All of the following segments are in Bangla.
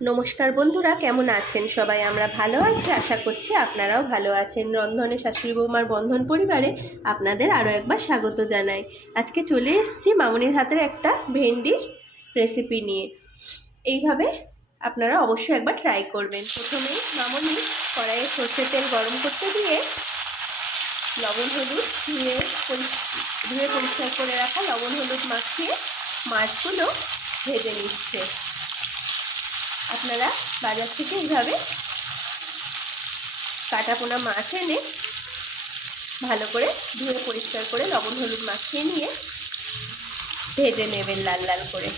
নমস্কার বন্ধুরা, কেমন আছেন সবাই? আমরা ভালো আছি, আশা করছি আপনারাও ভালো আছেন। রন্ধনে শাশুড়ি বৌমার বন্ধন পরিবারে আপনাদের আরও একবার স্বাগত জানাই। আজকে চলে এসেছি মামুনির হাতের একটা ভেন্ডির রেসিপি নিয়ে। এইভাবে আপনারা অবশ্যই একবার ট্রাই করবেন। প্রথমে মামুনি কড়াইয়ে সর্ষের তেল গরম করতে দিয়ে লবণ হলুদ ধুয়ে পরিষ্কার করে রাখা লবণ হলুদ মাখিয়ে মাছগুলো ভেজে নিচ্ছে। আপনারা বাজার থেকে এইভাবে কাটাপোনা মাছ এনে ভালো করে ধুয়ে পরিষ্কার করে লবণ হলুদ মাখিয়ে নিয়ে ভেজে নেবেন লাল লাল করে।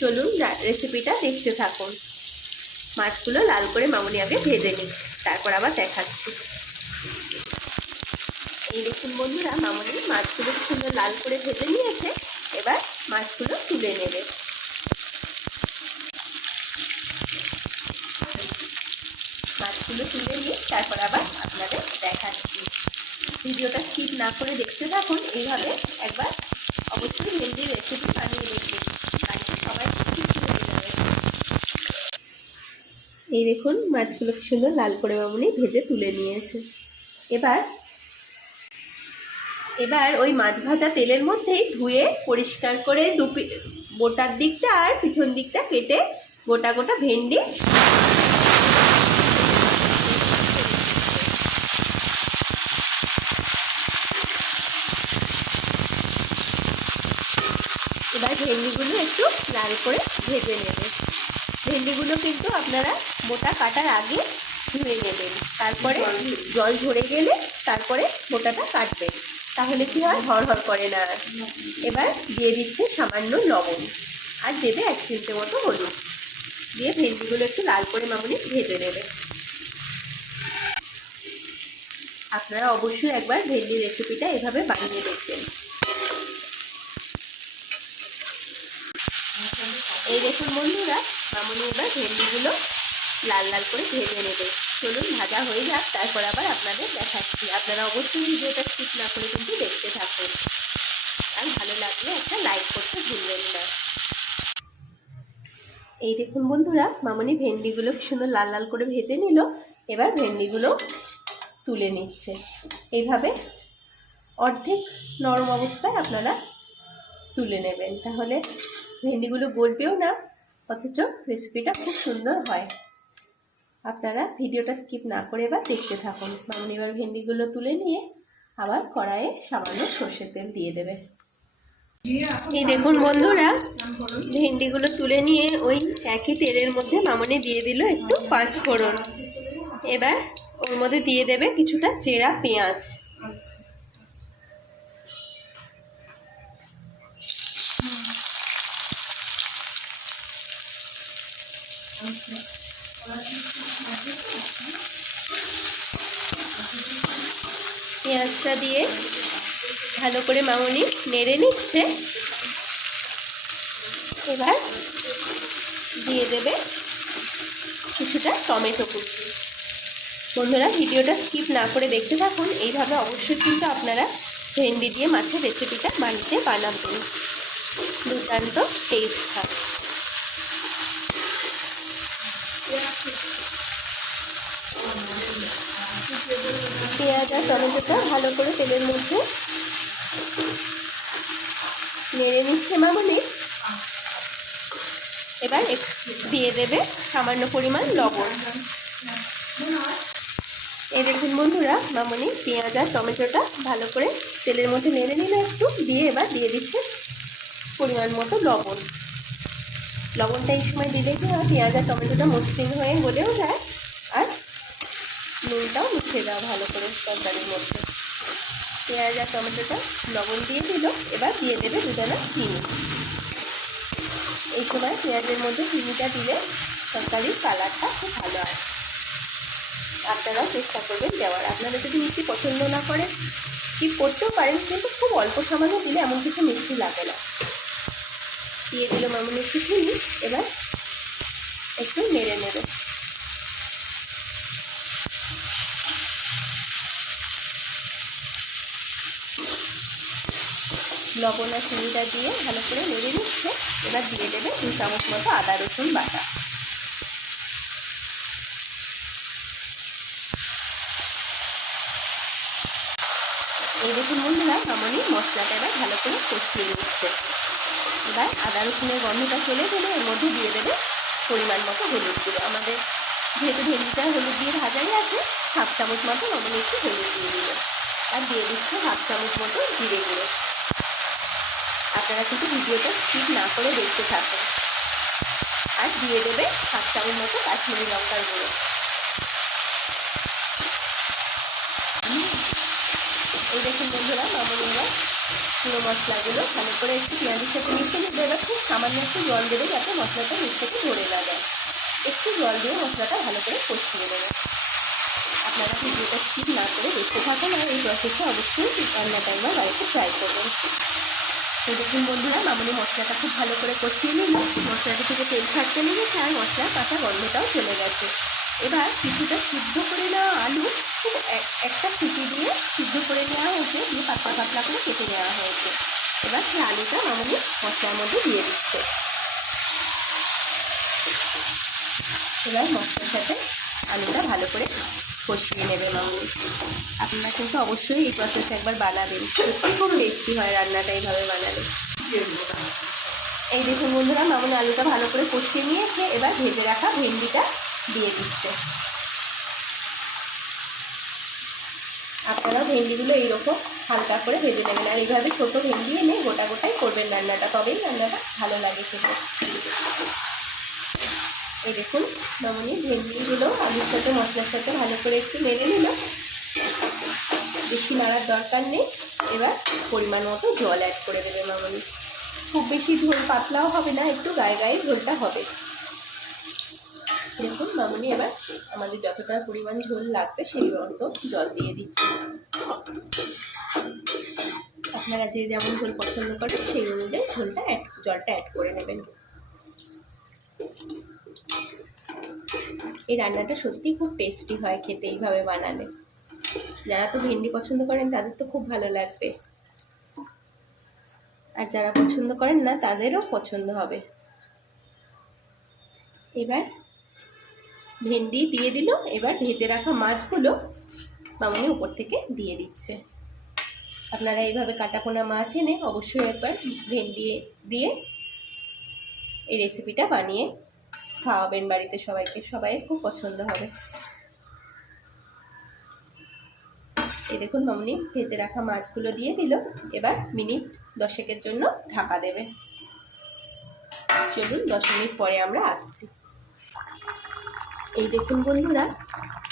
চলুন রেসিপিটা দেখতে থাকুন। মাছগুলো লাল করে মামুনি আগে ভেজে নিন, তারপর আবার দেখাচ্ছি। এই দেখুন বন্ধুরা, মামুনি মাছগুলো সুন্দর লাল করে ভেজে নিয়েছে। এবার মাছগুলো তুলে নেবে। মাছগুলো তুলে নিয়ে তারপর আবার আপনাদের দেখাচ্ছি। ভিডিওটা স্কিপ না করে দেখতে থাকুন। এইভাবে একবার অবশ্যই ভেন্ডির রেসিপি বানিয়ে দেখবেন, বাড়িতে সবাই খুশি হয়ে যাবে। এই দেখুন মাছগুলো কি সুন্দর লাল করে মামুনি ভেজে তুলে নিয়েছে। এবার ওই মাছ ভাজা তেলের মধ্যেই ধুয়ে পরিষ্কার করে বোটার দিকটা আর পিছন দিকটা কেটে গোটা গোটা ভেন্ডি এবার ভেন্ডিগুলো একটু লাল করে ভেজে নেবে। ভেন্ডিগুলো কিন্তু আপনারা মোটা কাটার আগে ধুয়ে নেবেন, তারপরে জল ঝরে গেলে তারপরে মোটাটা কাটবেন, তাহলে কি হয়, হড়হড় করে না। এবার দিয়ে দিচ্ছে সামান্য লবণ আর দেবে 1 চিমটে মতো হলুদ, দিয়ে ভেন্ডিগুলো একটু লাল করে মামুনি ভেজে নেবে। আপনারা অবশ্যই একবার ভেন্ডি রেসিপিটা এভাবে বানিয়ে দেখবেন। এই দেখুন বন্ধুরা, মামুনি এবার ভেন্ডিগুলো লাল লাল করে ভেজে নেবে। চলুন ভাজা হয়ে যাক, তারপর আবার আপনাদের দেখাচ্ছি। আপনারা অবশ্যই ভিডিওটা স্কিপ না করে কিন্তু দেখতে থাকুন, আর ভালো লাগলে একটা লাইক করতে ভুলবেন না। এই দেখুন বন্ধুরা, মামুনি ভেন্ডিগুলো সুন্দর লাল লাল করে ভেজে নিল। এবার ভেন্ডিগুলো তুলে নিচ্ছে। এইভাবে অর্ধেক নরম অবস্থায় আপনারা তুলে নেবেন, তাহলে ভেন্ডিগুলো গলবেও না, অথচ রেসিপিটা খুব সুন্দর হয়। আপনারা ভিডিওটা স্কিপ না করে এবার দেখতে থাকুন। মামুনি এবার ভেন্ডিগুলো তুলে নিয়ে আবার কড়াইয়ে সামান্য সর্ষের তেল দিয়ে দেবে। এই দেখুন বন্ধুরা, ভেন্ডিগুলো তুলে নিয়ে ওই একই তেলের মধ্যে মামুনি দিয়ে দিল একটু 5 ফোড়ন। এবার ওর মধ্যে দিয়ে দেবে কিছুটা চেরা পেঁয়াজ। পেঁয়াজটা দিয়ে ভালো করে মামুনি নেড়ে নিচ্ছে। এবার দিয়ে দেবে কিছুটা টমেটো কুচি। বন্ধুরা ভিডিওটা স্কিপ না করে দেখতে থাকুন। এইভাবে অবশ্যই কিন্তু আপনারা ভেন্ডি দিয়ে মাছের রেসিপিটা বানাবেন, দুর্দান্ত টেস্ট হয়। পেঁয়াজ আর টমেটোটা ভালো করে তেলের মধ্যে নেড়ে নিচ্ছে মামুনি। এবার দিয়ে দেবে সামান্য পরিমাণ লবণ। এই দেখুন বন্ধুরা, মামুনি পেঁয়াজ আর টমেটোটা ভালো করে তেলের মধ্যে নেড়ে নিল একটু, দিয়ে এবার দিয়ে দিচ্ছে পরিমাণ মতো লবণ। লবণটা এই সময় দিলে কি হয়, পেঁয়াজ আর টমেটোটা মসৃণ হয়ে গলেও যায়, আর নুনটাও মিশিয়ে দেওয়া ভালো করে তরকারির মধ্যে। পেঁয়াজ আর টমেটোটা লবণ দিয়ে দিল। এবার দিয়ে দেবে 2 দানা চিনি। এই সময় পেঁয়াজের মধ্যে চিনিটা দিলে তরকারির কালারটা খুব ভালো হয়। আপনারাও চেষ্টা করবেন দেওয়ার। আপনারা যদি মিষ্টি পছন্দ না করেন স্কিপ করতেও পারেন, কিন্তু খুব অল্প সামান্য দিলে এমন কিছু মিষ্টি লাগে না। দিয়ে দিল মামুনি একটু চিনি। এবার একটু নেড়ে নেবে। লবণ আর চিনিটা দিয়ে ভালো করে নেড়ে নিচ্ছে। এবার দিয়ে দেবে 2 চামচ মতো আদা রসুন বাটা। এই দেখুন বন্ধুরা, মামনি মশলাটা এবার ভালো করে কষিয়ে নিচ্ছে। এবার আদা রসুনের গন্ধটা চলে গেলে এর মধ্যে দিয়ে দেবে পরিমাণ মতো হলুদ গুঁড়ো। আমাদের যেহেতু ভেন্ডিটা হলুদ দিয়ে ভাজাই আছে, 1/2 চামচ মতো মামনি একটু হলুদ দিয়ে দিল। আর দিয়ে দিচ্ছে 1/2 চামচ মতো জিরে গুঁড়ো। আপনারা কিন্তু ভিডিওটা স্কিপ না করে দেখতে থাকুন। আর দিয়ে দেবে 1/2 চামচ মতো কাশ্মীরি লঙ্কার গুঁড়ো। এই দেখুন বন্ধুরা, মামনি এবার পুরো মশলাগুলো ভালো করে একটু পেঁয়াজের সাথে মিশিয়ে নেবে। এবার খুব সামান্য একটু জল দেবে যাতে মশলাটা নিচ থেকে ধরে না যায়। একটু জল দিয়ে মশলাটা ভালো করে কষিয়ে নেবে। আপনারা ভিডিওটা স্কিপ না করে দেখতে থাকুন আর এই প্রসেসে অবশ্যই রান্নাটা একবার বাড়িতে ট্রাই করবেন। তো দেখুন বন্ধুরা, মামনি মশলাটা খুব ভালো করে কষিয়ে নিল। মশলাটা থেকে তেল ছাড়তে লেগেছে আর মশলার কাঁচা গন্ধটাও চলে গেছে। এবার কিছুটা সিদ্ধ করে নেওয়া আলু খুব একটা সিটি দিয়ে সিদ্ধ করে নেওয়া হয়েছে, দিয়ে পাতলা পাতলা করে কেটে নেওয়া হয়েছে। এবার সেই আলুটা মামনি মশলার মধ্যে দিয়ে দিচ্ছে। এবার মশলার সাথে আলুটা ভালো করে কষিয়ে নেবে মামনি। আপনারা কিন্তু অবশ্যই এই প্রসেস একবার বানাবেন, সত্যি খুব টেস্টি হয় রান্নাটা এইভাবে বানালে। এই দেখুন বন্ধুরা, মামনি আলুটা ভালো করে কষিয়ে নিয়েছে। এবার ভেজে রাখা ভেন্ডিটা দিয়ে দিচ্ছে। আপনারা ভেন্ডিগুলো এইরকম হালকা করে ভেজে নেবেন। আর এইভাবে ছোটো ভেন্ডি এনে গোটা গোটাই করবেন রান্নাটা, তবেই রান্নাটা ভালো লাগে খেতে। এই দেখুন মামনি ভেন্ডিগুলো আলুর সাথে মশলার সাথে ভালো করে একটু নেড়ে নিল। বেশি নাড়ার দরকার নেই। এবার পরিমাণ মতো জল অ্যাড করে দেবে মামনি। খুব বেশি ঝোল পাতলাও হবে না, একটু গায়ে গায়ে ঝোলটা হবে। দেখুন মামনি এবার আমাদের যতটা পরিমাণ ঝোল লাগবে সেই মতো জল দিয়ে দিচ্ছি। আপনারা যে যেমন ঝোল পছন্দ করেন সেই অনুযায়ী জলটা অ্যাড করে নেবেন। এই রান্নাটা সত্যিই খুব টেস্টি হয় খেতে এইভাবে বানালে। যারা তো ভেন্ডি পছন্দ করেন তাদের তো খুব ভালো লাগবে, আর যারা পছন্দ করেন না তাদেরও পছন্দ হবে। এবার ভেন্ডি দিয়ে দিল। এবার ভেজে রাখা মাছগুলো মামনি উপর থেকে দিয়ে দিচ্ছে। আপনারা এইভাবে কাটাপোনা মাছ এনে অবশ্যই একবার ভেন্ডি দিয়ে এই রেসিপিটা বানিয়ে খাওয়াবেন বাড়িতে সবাইকে, সবাই খুব পছন্দ হবে। এই দেখুন মামনি ভেজে রাখা মাছগুলো দিয়ে দিল। এবার মিনিট 10 জন্য ঢাকা দেবে। চলুন 10 মিনিট পরে আমরা আসছি। এই দেখুন বন্ধুরা,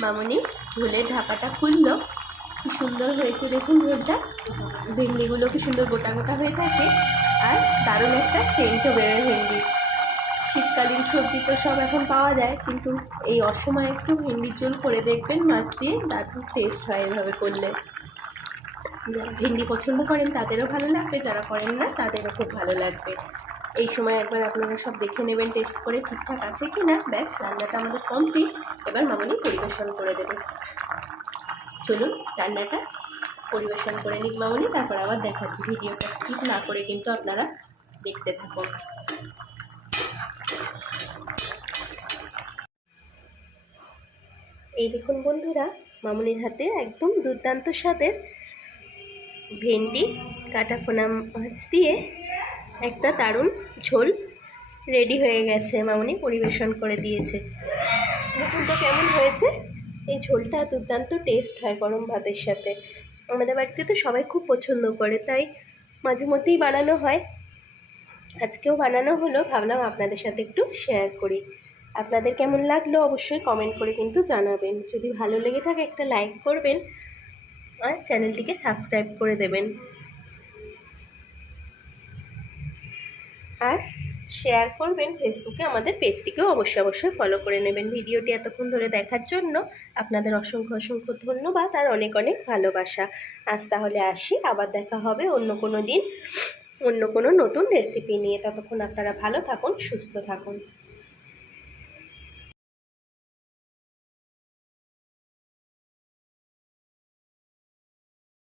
মামনি ঝোলের ঢাকাটা খুললো। কি সুন্দর হয়েছে দেখুন ঝোলটা। ভেন্ডিগুলো কি সুন্দর গোটা গোটা হয়ে থাকে আর দারুণ একটা সেন্টও বেরোয় ভেন্ডির। শীতকালীন সবজি তো সব এখন পাওয়া যায়, কিন্তু এই অসময়ে একটু ভেন্ডির ঝোল করে দেখবেন মাছ দিয়ে, দারুণ টেস্ট হয় এভাবে করলে। যারা ভেন্ডি পছন্দ করেন তাদেরও ভালো লাগবে, যারা করেন না তাদেরও খুব ভালো লাগবে। এই সময় একবার আপনারা সব দেখে নেবেন টেস্ট করে ঠিকঠাক আছে কি না। ব্যাস রান্নাটা আমাদের কমপ্লিট। এবার মামনি পরিবেশন করে দেবে। চলুন রান্নাটা পরিবেশন করে নিক মামনি, তারপর আবার দেখাচ্ছি। ভিডিওটা স্কিপ না করে কিন্তু আপনারা দেখতে থাকুন। এই দেখুন বন্ধুরা, মামনির হাতে একদম দুর্দান্ত স্বাদের ভেন্ডি কাটাপোনা মাছ দিয়ে একটা দারুণ ঝোল রেডি হয়ে গেছে। মামনি পরিবেশন করে দিয়েছে। দেখুন তো কেমন হয়েছে। এই ঝোলটা দুর্দান্ত টেস্ট হয় গরম ভাতের সাথে। আমাদের বাড়িতে তো সবাই খুব পছন্দ করে, তাই মাঝে মধ্যেই বানানো হয়। আজকেও বানানো হলো, ভাবলাম আপনাদের সাথে একটু শেয়ার করি। আপনাদের কেমন লাগলো অবশ্যই কমেন্ট করে কিন্তু জানাবেন। যদি ভালো লেগে থাকে একটা লাইক করবেন আর চ্যানেলটিকে সাবস্ক্রাইব করে দেবেন, আর শেয়ার করবেন ফেসবুকে। আমাদের পেজটিকেও অবশ্যই ফলো করে নেবেন। ভিডিওটি এতক্ষণ ধরে দেখার জন্য আপনাদের অসংখ্য ধন্যবাদ আর অনেক অনেক ভালোবাসা। আজ তাহলে আসি, আবার দেখা হবে অন্য কোনো দিন অন্য কোনো নতুন রেসিপি নিয়ে। ততক্ষণ আপনারা ভালো থাকুন, সুস্থ থাকুন।